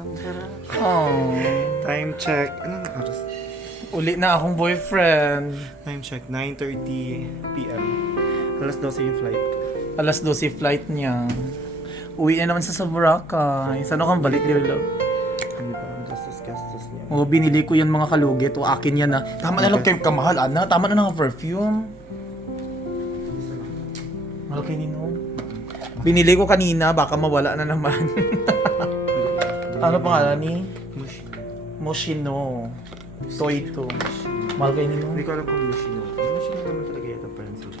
ng tara. Oh. Time check. Anong oras? Uli na akong boyfriend. Time check. 9:30 p.m. Alas 12 yung flight. Alas 12 flight niya. Uwi na naman sa Boracay. Saan kang balik, dear love? Ano ba? Ang gastos niya. O, binili ko yan mga kalugit. O, akin yan na. Tama na lang kayo kamahal, Ana. Tama na ng perfume. Mahal kayo Ninong. Binili ko kanina, baka mawala na naman. Ano pangalan ni? Moschino. Toy to. Mahal kayo Ninong. Hindi ko alam kung Mushino. Mushino naman talaga yata pencil.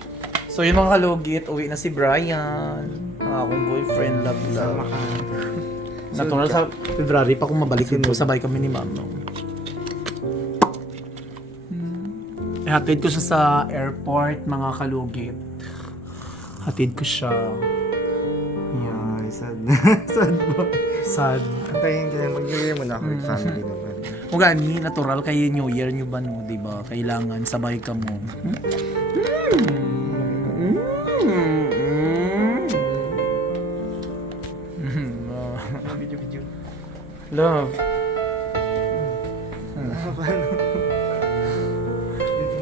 So yung mga kalugit, uwi na si Brian. Ang akong boyfriend, love. Sama ka. Natural sa February pa kung mabalik dito, sabay kami ni Ma'am. No? Hatid ko siya sa airport, mga kalugit. Hatid ko siya. Ay, sad. Sad ba? Sad. Antayin ka na. Mag-New Year muna ako with family naman. Kung gani, natural kayo New Year nyo ba no, diba? Kailangan sabay ka mo. Video. Love.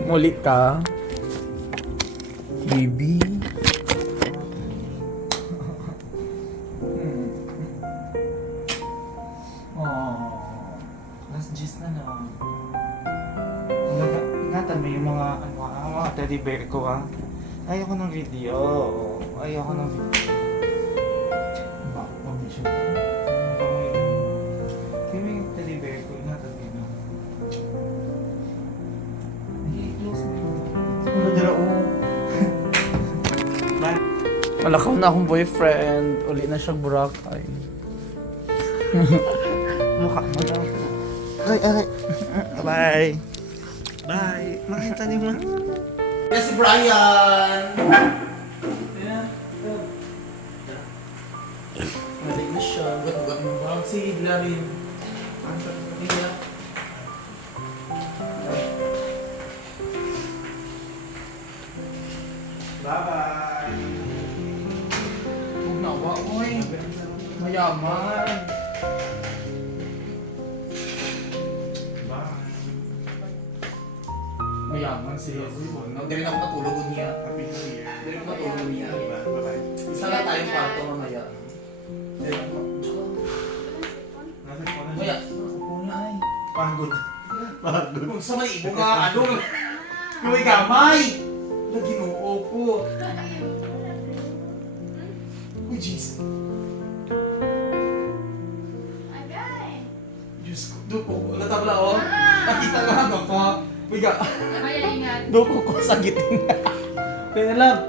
Muli ka. Baby. Last gist na lang. Ingatan mo yung mga teddy bear ko Ayoko ng video. Ayoko ng video. Kaya yung teddy bear ko, ingatan mo yun. I-close mo yun. Ano dira o? Bye. Malakaw na akong boyfriend. Uli na siyang Boracay. Mukha mo daw. Ay. Bye. Bye. Makita niyo mo. Yes, si Brian! Malik na siya. Gat-gat mo ba? Si Larin. Bye-bye. Huwag na ba, oy. Mayaman. Mayaman siya. Hindi rin ako natulog niya. Happy New Year. Hindi rin ako natulog niya. Bye-bye. Isa na tayong pato mamaya. Hindi rin ako. Nasa ko na. Maya, ako niya ay. Pagod. Pagod. Kung sa may ibo nga, ano? Yung gamay! Naginoo ko. Uy, jeez. Diyos ko. Duko ko. Natabla o. Nakita ka hanggang ko. Uy, ga. Duko ko sa gitin. Kaya lang.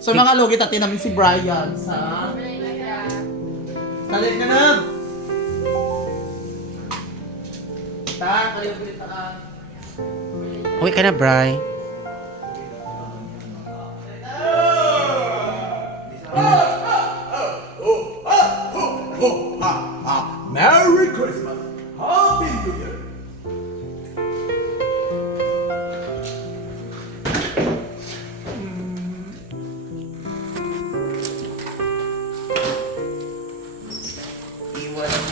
So mga logit natin namin si Brian sa... Kalit ka na! Kalit ka na. Uwi ka na, Bri. Merry Christmas! Happy New Year! Iwan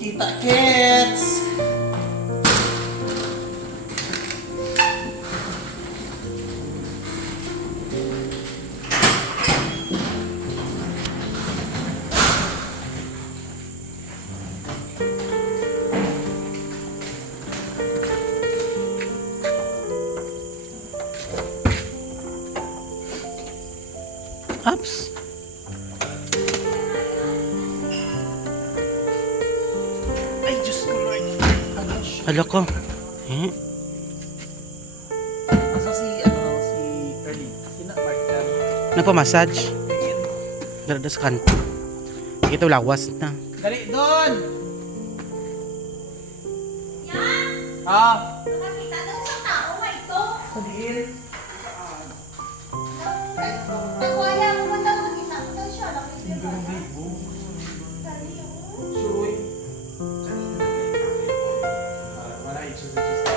kita kids! Ups. Ay, Diyos ko, Lord! Hala ko. Eh? Asa si Ernie? Sina Marta? Nagpa-massage. Dara sa kanto. Ito lawas na. Dali, doon! Ah! Nakakita na sa tao, ito. Sabihin! Nagwala mo man daw, mag-isa mo daw siya. Nakikita na. Suroy. Wala i-choose sa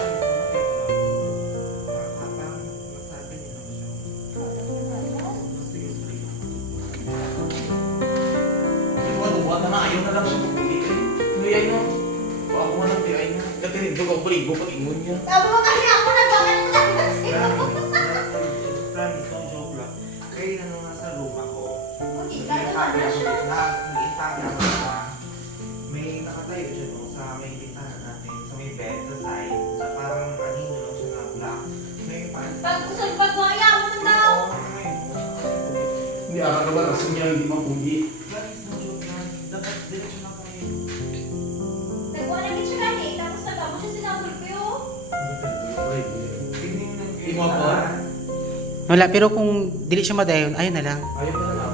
Ayaw na lang siya magpili. Nagkarinto ka paligo pag ingon niya. Sabi mo kasi ako nagbagat na sa'yo. Promise, no joke lang. Kaya ano nga sa room ako, Okay, gano'n na siya. nag-iintake ako sa may nakatayo dyan o sa may bintana natin, sa may bed, sa side, sa parang anino lang siya na black. May pants. Pag usod pag mo, ayaw mo man daw. Hindi ako ba kasi niya hindi mapugi. Promise, no joke lang. Dapat diretsyo na kayo. Nagkuha na siya gani, tapos nagkamo siya sinabulpyo. Tingnan mo Tingnan mo po. Wala, pero kung dili siya madayon, ayun na lang. Ayaw ka na lang.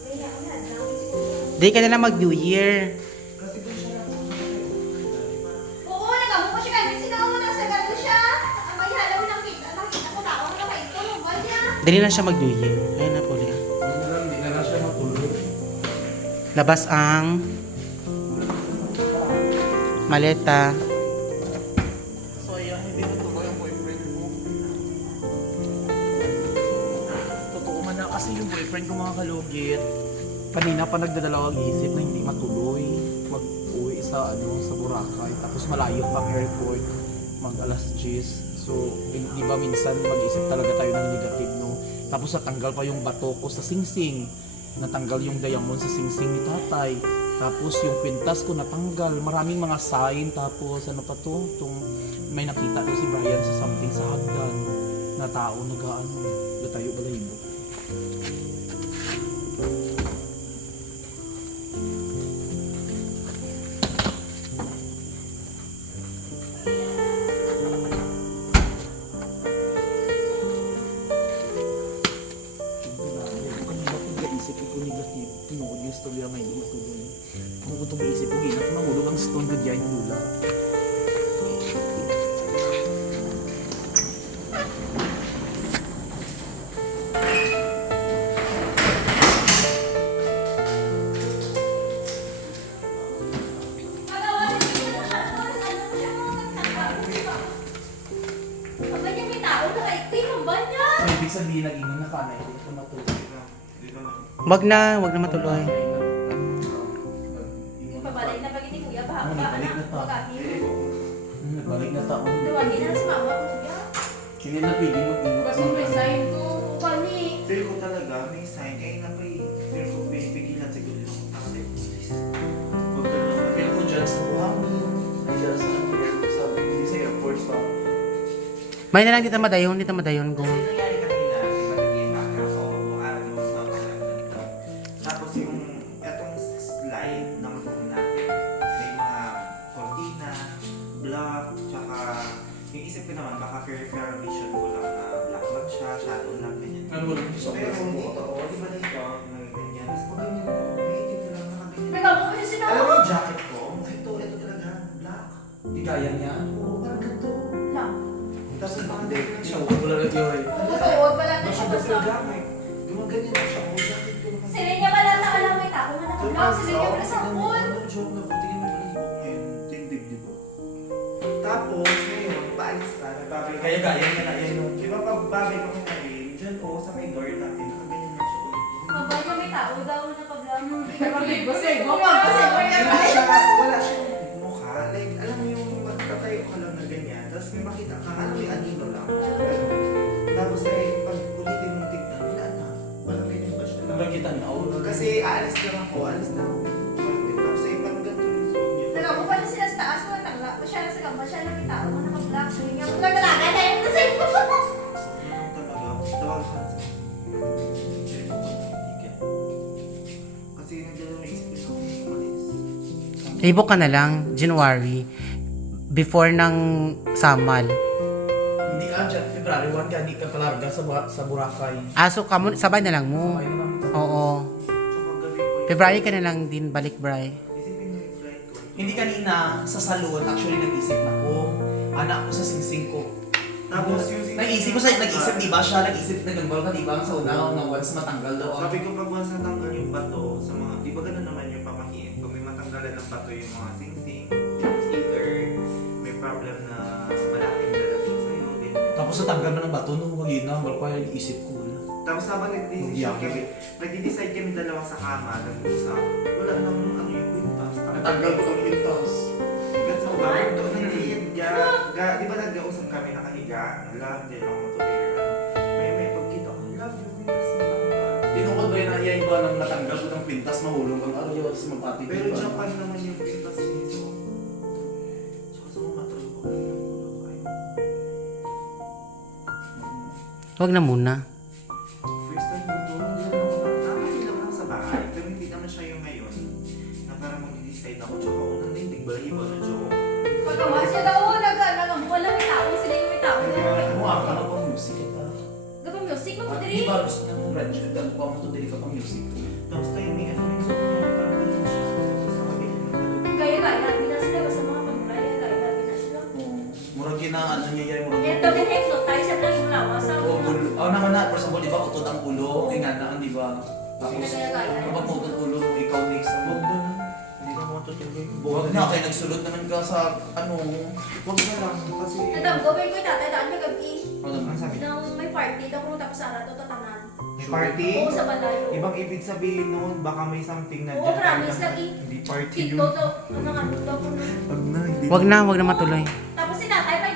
Kaya ako na, daw siguro. Di ka na lang mag-New Year. Kasi kung siya lang Oo, nagkamo ko siya gani, sinawa na sa gano'n siya. Ang may halaw nakita ko na ako na kaito, ba niya? Dili na siya mag-New Year. Ayun na po. Lia. Hindi na lang siya matulog. Labas ang maleta. So ayan, hindi natuloy ang boyfriend mo. Totoo man na kasi yung boyfriend ko mga kalugit. Kanina pa nagdadalawang isip na hindi matuloy. Mag-uwi sa Boracay. Tapos malayo pang airport. Mag alas 10. So, di ba minsan mag-isip talaga tayo ng negative, no? Tapos natanggal pa yung bato ko sa singsing. Natanggal yung diamond sa singsing ni tatay. Tapos yung pintas ko natanggal. Maraming mga sign. Tapos ano pa to? May nakita to si Brian sa something sa hagdan. Na tao nag-ano. Gatayo balahibo. Kanina ko gaisip ko negative. Tinuod yung storya may hindi matuloy. Kung ko itong isip ko, ginat mahulog ang stone ko diyan yung lula. Magawa siya dito sa kanto, ano mo siya mga nagtanggal. Aba niya may tao na kaito, yung ba niya? So, ibig sabihin, nag-ingon na kanay. Hindi ko matulog. Wag na matuloy. Pabalik na pag ni Kuya, bahaba Balik na. na ta. Magkakit. Nagbalik na taon. Tuwagin na si Mama Kuya. Hindi na pwede mag-ingot. Kasi may sign to. Kani. feel ko talaga may sign kaya na pa feel ko pigilan siguro yung kasi huwag ka naman Feel ko dyan sa buhangin. Ay, dyan sa hindi sa airport pa. May na lang dito madayon kung kasi nangyari kanina di ba nag-iimpake ako araw yung mga ganito tapos yung etong slide na mag-room natin may mga cortina black tsaka yung isip ko naman baka fair vision ko lang na black lang siya shadow lang ganyan Ano ba lang sa pero dito di ba dito ganyan tapos pag ganyan ko may itim ko lang nakaganyan Nagamo ko siya alam mo sinawa. yung jacket ko ito talaga black Di kaya niya. oo parang ganito Lang. tapos parang din lang siya Wala na yun. Tutuod pala na siya Masya basta. basta gamit. Gumaganyan na siya. Oh, jacket ko naman. Sila niya pala na alam may tao na nakablog. Sila niya pala sa pool. Anong joke na po? Tingin mo balibo ngayon. Tindig, di ba? Tapos, ngayon, paalis ka. Nagbabay ka. Kaya gaya niya na yan. Di ba pag babay ka kung ngayon, dyan o sa may door natin, nakaganyan na siya ulit. Mabay niya may tao daw na nakablog. Wala siyang mukha. Like, alam mo yung magtatayo ka lang na ganyan, tapos may makita ka, alam mo yung anino lang. Ganun. Tapos ay, pag ulitin mong tignan, wala na. Walang ganyan ba siya? Nakakita na ako. Kasi aalis lang ako, alis na ako. Tapos ay parang ganito yung suot niya. Nagamo pa niya sila sa taas. Kung tangla ko siya sa gamba siya na may tao na nakablog. Sila niya magdalaga na yun. Kasi Yan talaga. Tawag sa sa. Kasi nandiyan yung isip ko na umalis. i-book ka na lang January before ng Samal. Hindi ka dyan. February 1 ka, hindi ka palarga sa Boracay. So sabay na lang mo. Sabay na lang. Oo. Tsaka gabi po. February ka na lang din balik, Bray. Isipin mo yung flight ko. Hindi kanina sa salon, actually nag-isip na ko. Anak ko sa singsing ko. Tapos yung Nag-isip, di ba siya? Nag-isip, nag-gambal ka, di ba? Sa una, na once matanggal daw. Sabi ko pag once natanggal yung bato sa mga, di ba ganun naman yung pamahiin? Pag may matanggalan ng bato yung mga sing-sing, it's either may problem na malaking dalating sa'yo, ganyan. Tapos natanggal na ng bato, nung magiging na, wala ko yung isip ko. Tapos habang nagdi-decide kami dalawa sa kama, nag-usap, wala nang ano yung kwintas. Natanggal ko ang pintas. That's all ba? Ito na din. Di ba nag-usap kami nakahiga? Love, di lang mo to may pagkita ko. Love, yung pintas mo lang. Tinukod ba yun na iya iba nang natanggal ko ng pintas, mahulog ang araw sa mapati. Pero Japan naman yung pintas mismo. Tsaka sa mga matry ko kayo ng ulo kayo. Huwag na muna. First time mo doon, nakakailang lang sa bahay. Pero hindi naman siya yung ngayon. Na parang mag-decide ako. Tsaka unang din, tigba-iba na joke. Pagkawas siya daw, wala may tao, sila yung may tao. Ano ang ano pang music ito? Gabang music, Di magpudiri. ba gusto ng French? Nagkuha mo to dili ka pang music. Tapos tayo may ano yung suot niya. Parang ganun siya. Tapos nakabili ng talaga. Gaya-gaya natin na sila, basta mga pagmulay, gaya natin na sila. Murag yun ang ano niya yan, murag Ito din hypnotize, siya lang yung lawas. Oo, ulo. Naman na, for example, di ba, utod ang ulo, ingana, di ba? Tapos, Pinagaya-gaya. kapag utod ang ulo mo, ikaw next ang Huwag doon. Hindi na matutuloy. Huwag na, kaya nagsulod naman ka sa, ano, Huwag na lang. Kasi... Nadam, gawin ko yung tatay, daan ka gabi. ano Ang sabi? Nang may party, daw kung tapos ara to tatanan. May party? Oo, sa balayo. Ibang ibig sabihin noon, baka may something na Oo, promise lang Hindi party Kito yun. to, ano nga, daw ko na. Wag na, hindi Huwag na matuloy. Tapos si tatay pa